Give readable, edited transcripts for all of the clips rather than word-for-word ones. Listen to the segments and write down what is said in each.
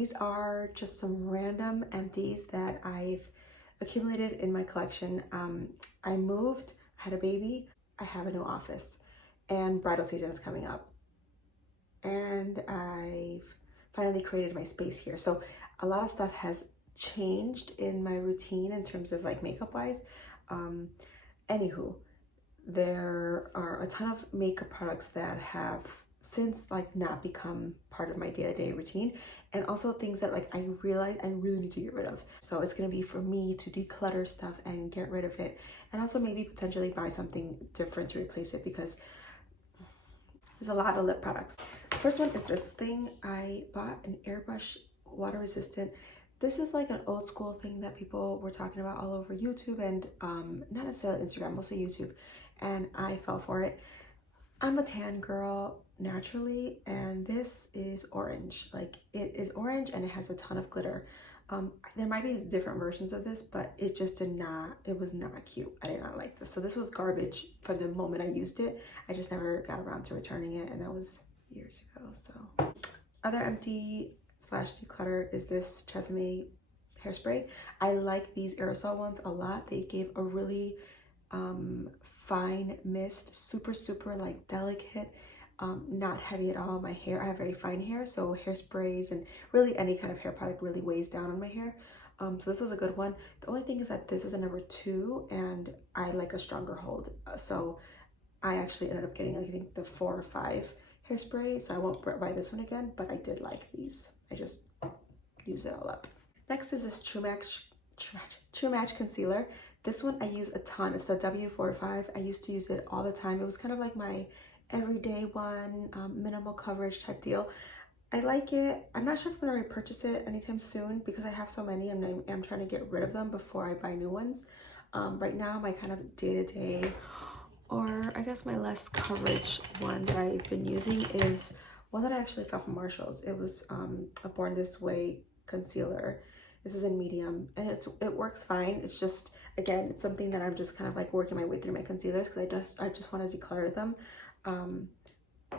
these are just some random empties that I've accumulated in my collection. I moved, I had a baby, I have a new office, and bridal season is coming up. And I've finally created my space here. So a lot of stuff has changed in my routine in terms of like makeup wise. Anywho, there are a ton of makeup products that have since like not become part of my day-to-day routine, and also things that like I realize I really need to get rid of. So it's gonna be for me to declutter stuff and get rid of it, and also maybe potentially buy something different to replace it, because there's a lot of lip products. First one is this thing. I bought an airbrush water resistant. This is like an old school thing that people were talking about all over YouTube and not necessarily Instagram, mostly YouTube, and I fell for it. I'm a tan girl naturally, and this is orange. Like, it is orange and it has a ton of glitter. There might be different versions of this, but it just did not, it was not cute. I did not like this. So this was garbage from the moment I used it. I just never got around to returning it, and that was years ago. So other empty slash declutter is this Tresemme Hairspray. I like these aerosol ones a lot. They gave a really fine mist, super like delicate, not heavy at all on my hair. I have very fine hair, so hairsprays and really any kind of hair product really weighs down on my hair. So this was a good one. The only thing is that this is a number 2 and I like a stronger hold. So I actually ended up getting, I think, the 4 or 5 hairspray, so I won't buy this one again, but I did like these. I just use it all up. Next is this True Match Concealer. This one I use a ton. It's the W45. I used to use it all the time. It was kind of like my everyday one, minimal coverage type deal. I like it. I'm not sure if I'm gonna repurchase it anytime soon because I have so many and I'm trying to get rid of them before I buy new ones. Right now, my kind of day-to-day, or I guess my less coverage one that I've been using is one that I actually found from Marshall's. It was a Born This Way concealer. This is in medium, and it works fine. It's just, again, it's something that I'm just kind of like working my way through my concealers because I just want to declutter them.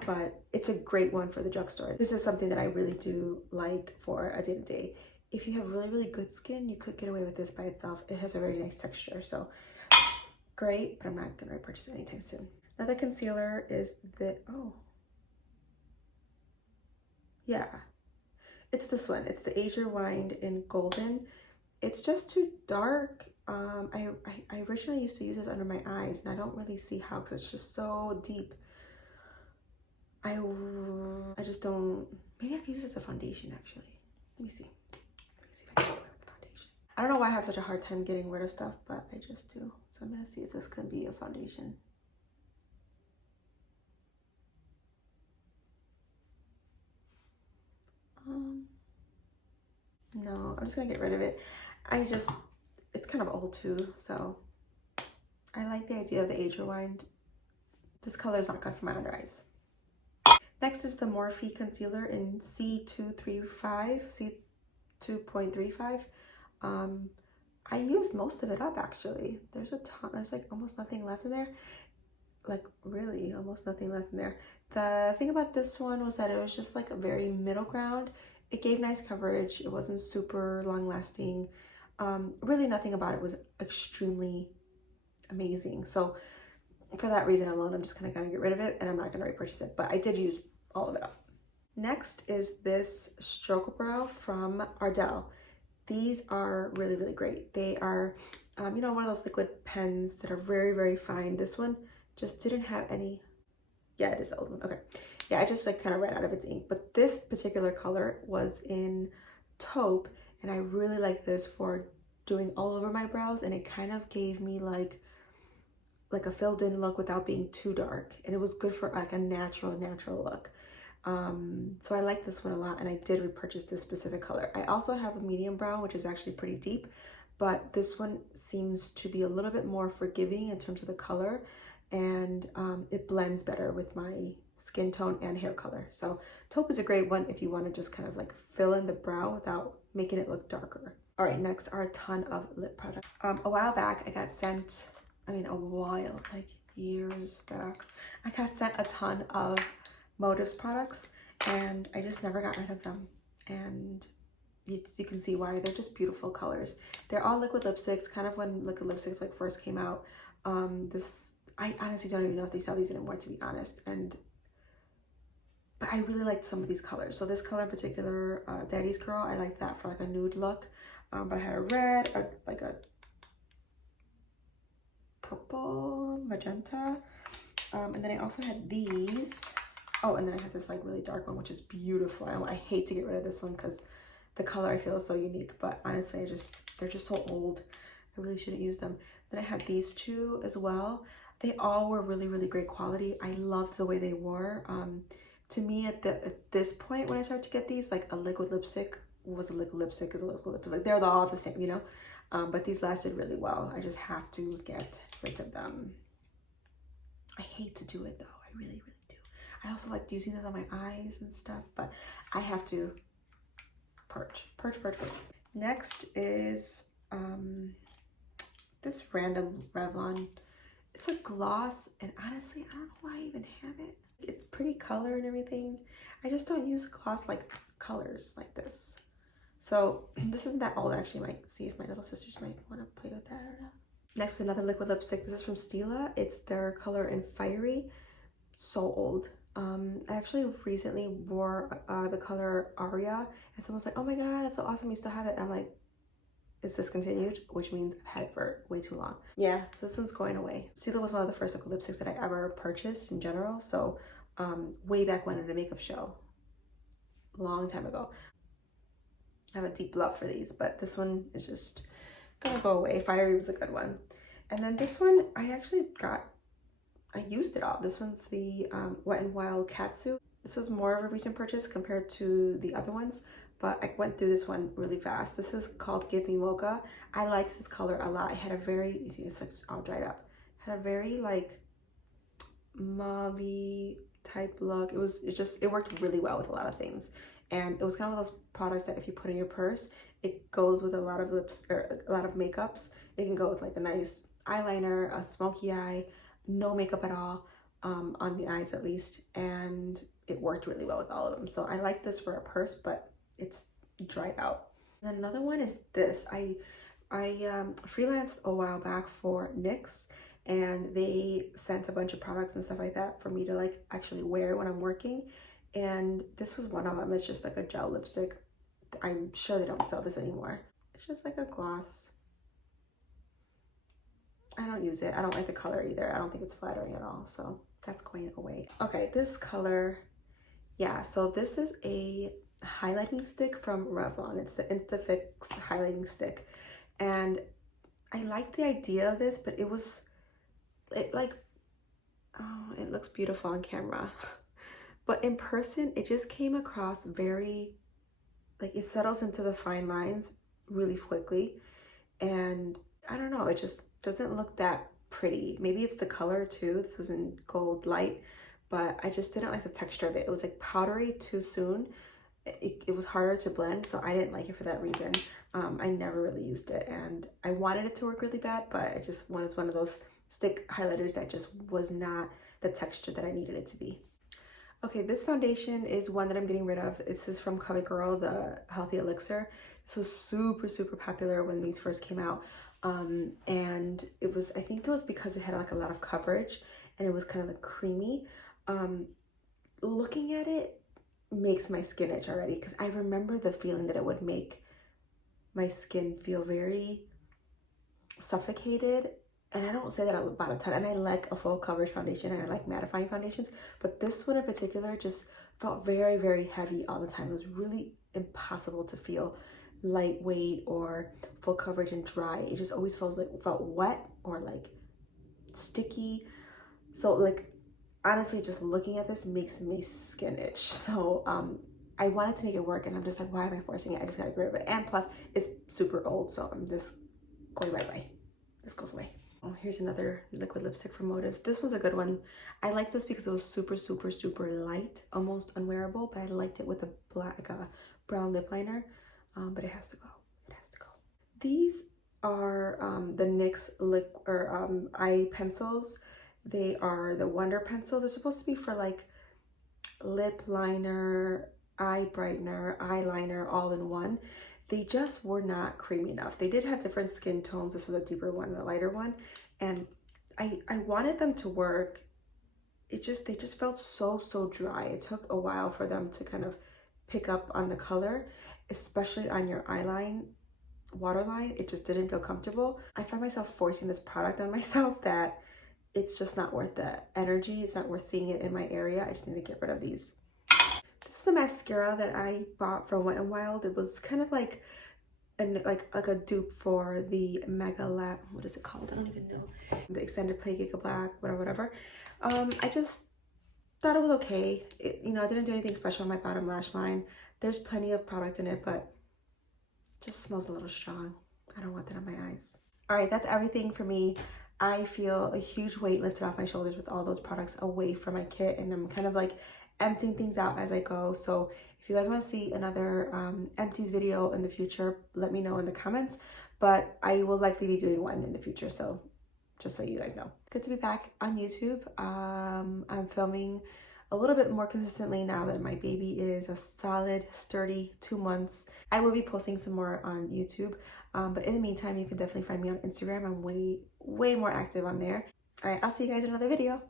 But it's a great one for the drugstore. This is something that I really do like for a day-to-day. If you have really good skin, you could get away with this by itself. It has a very nice texture, so great, but I'm not gonna repurchase it anytime soon. Another concealer is the, it's this one. It's the Age Rewind in Golden. It's just too dark. I originally used to use this under my eyes, and I don't really see how because it's just so deep. I just don't, maybe I could use it as a foundation actually. Let me see if I can get away with the foundation. I don't know why I have such a hard time getting rid of stuff, but I just do. So I'm gonna see if this can be a foundation. No, I'm just gonna get rid of it. It's kind of old too, so I like the idea of the Age Rewind. This color is not good for my under eyes. Next is the Morphe concealer in C235, C2.35. I used most of it up actually. There's a ton, there's like almost nothing left in there. Like really almost nothing left in there. The thing about this one was that it was just like a very middle ground. It gave nice coverage. It wasn't super long lasting. Really nothing about it was extremely amazing. So for that reason alone, I'm just gonna get rid of it and I'm not gonna repurchase it, but I did use all of it up. Next is this Stroke Brow from Ardell. These are really great. They are, you know, one of those liquid pens that are very fine. This one just didn't have any, yeah, it is the old one, okay. Yeah, I just like kind of ran out of its ink, but this particular color was in taupe, and I really like this for doing all over my brows, and it kind of gave me like a filled in look without being too dark, and it was good for like a natural look. So I like this one a lot, and I did repurchase this specific color. I also have a medium brown, which is actually pretty deep, but this one seems to be a little bit more forgiving in terms of the color, and it blends better with my skin tone and hair color. So taupe is a great one if you want to just kind of like fill in the brow without making it look darker. All right, next are a ton of lip products. A while back I got sent, a while, like years back, I got sent a ton of Motives products, and I just never got rid of them. And you can see why. They're just beautiful colors. They're all liquid lipsticks, kind of when liquid lipsticks like first came out. I honestly don't even know if they sell these anymore, to be honest. But I really liked some of these colors. So this color in particular, Daddy's Girl, I like that for like a nude look. But I had a red, like a purple, magenta. And then I also had these. Oh, and then I had this like really dark one, which is beautiful. I hate to get rid of this one because the color I feel is so unique. But honestly, they're just so old. I really shouldn't use them. Then I had these two as well. They all were really, really great quality. I loved the way they were. To me, at this point, when I started to get these, like a liquid lipstick was a liquid lipstick is a liquid lipstick. Like they're all the same, you know? But these lasted really well. I just have to get rid of them. I hate to do it though. I really, really do. I also like using this on my eyes and stuff, but I have to purge. Next is this random Revlon. It's a gloss, and honestly, I don't know why I even have it. It's pretty color and everything. I just don't use gloss like colors like this. So this isn't that old. Actually, I might see if my little sisters might want to play with that or not. Next, another liquid lipstick. This is from Stila. It's their color in Fiery. So old. I actually recently wore the color Aria, and someone's like, "Oh my god, that's so awesome! You still have it." And I'm like, "It's discontinued," which means I've had it for way too long. Yeah, so this one's going away. Stila was one of the first liquid lipsticks that I ever purchased in general. So way back when at a makeup show, long time ago. I have a deep love for these, but this one is just gonna go away. Fiery was a good one. And then this one, I used it all. This one's the Wet n Wild Catsuit. This was more of a recent purchase compared to the other ones, but I went through this one really fast. This is called Give Me Mocha. I liked this color a lot. It had a very, you see it's like all dried up. It had a very like mauve type look. It worked really well with a lot of things. And it was kind of those products that if you put in your purse, it goes with a lot of lips or a lot of makeups. It can go with like a nice eyeliner, a smoky eye, no makeup at all, on the eyes at least. And it worked really well with all of them. So I like this for a purse, but it's dried out. And another one is this. I freelanced a while back for Nyx, and they sent a bunch of products and stuff like that for me to like actually wear when I'm working. And this was one of them. It's just like a gel lipstick. I'm sure they don't sell this anymore. It's just like a gloss. I don't use it. I don't like the color either. I don't think it's flattering at all. So that's going away. Okay, this color. Yeah, so this is a highlighting stick from Revlon. It's the Insta-Fix highlighting stick. And I like the idea of this, but it looks beautiful on camera. But in person, it just came across very, like it settles into the fine lines really quickly. And I don't know, it just doesn't look that pretty. Maybe it's the color too. This was in gold light, but I just didn't like the texture of it. It was like powdery too soon. It was harder to blend, so I didn't like it for that reason. I never really used it, and I wanted it to work really bad, but it just was one of those stick highlighters that just was not the texture that I needed it to be. Okay, this foundation is one that I'm getting rid of. This is from CoverGirl, the Healthy Elixir. This was super, super popular when these first came out. And I think it was because it had like a lot of coverage and it was kind of like creamy. Looking at it makes my skin itch already, because I remember the feeling that it would make my skin feel very suffocated. And I don't say that about a ton. And I like a full coverage foundation and I like mattifying foundations. But this one in particular just felt very, very heavy all the time. It was really impossible to feel lightweight or full coverage and dry. It just always felt wet or like sticky. So like honestly, just looking at this makes my skin itch. So I wanted to make it work, and I'm just like, why am I forcing it? I just gotta get rid of it. And plus it's super old, so I'm just going bye-bye. This goes away. Oh, here's another liquid lipstick from Motives. This was a good one. I liked this because it was super, super, super light, almost unwearable, but I liked it with a brown lip liner. But it has to go. It has to go. These are the Nyx Liquid Eye Pencils. They are the Wonder Pencils. They're supposed to be for like lip liner, eye brightener, eyeliner, all in one. they just were not creamy enough. They did have different skin tones. This was a deeper one and a lighter one. And I wanted them to work. They just felt so dry. It took a while for them to kind of pick up on the color, especially on your eyeline, waterline. It just didn't feel comfortable. I find myself forcing this product on myself that it's just not worth the energy. It's not worth seeing it in my area. I just need to get rid of these. This is a mascara that I bought from Wet n Wild. It was kind of like a dupe for the Mega Lab. What is it called? I don't even know. The Extended Play Giga Black, whatever. I just thought it was okay. You know, I didn't do anything special on my bottom lash line. There's plenty of product in it, but it just smells a little strong. I don't want that on my eyes. All right, that's everything for me. I feel a huge weight lifted off my shoulders with all those products away from my kit, and I'm kind of like emptying things out as I go. So if you guys want to see another empties video in the future, let me know in the comments, but I will likely be doing one in the future, so just so you guys know. Good to be back on YouTube. I'm filming a little bit more consistently now that my baby is a solid, sturdy 2 months. I will be posting some more on YouTube, but in the meantime, you can definitely find me on Instagram. I'm way more active on there. All right, I'll see you guys in another video.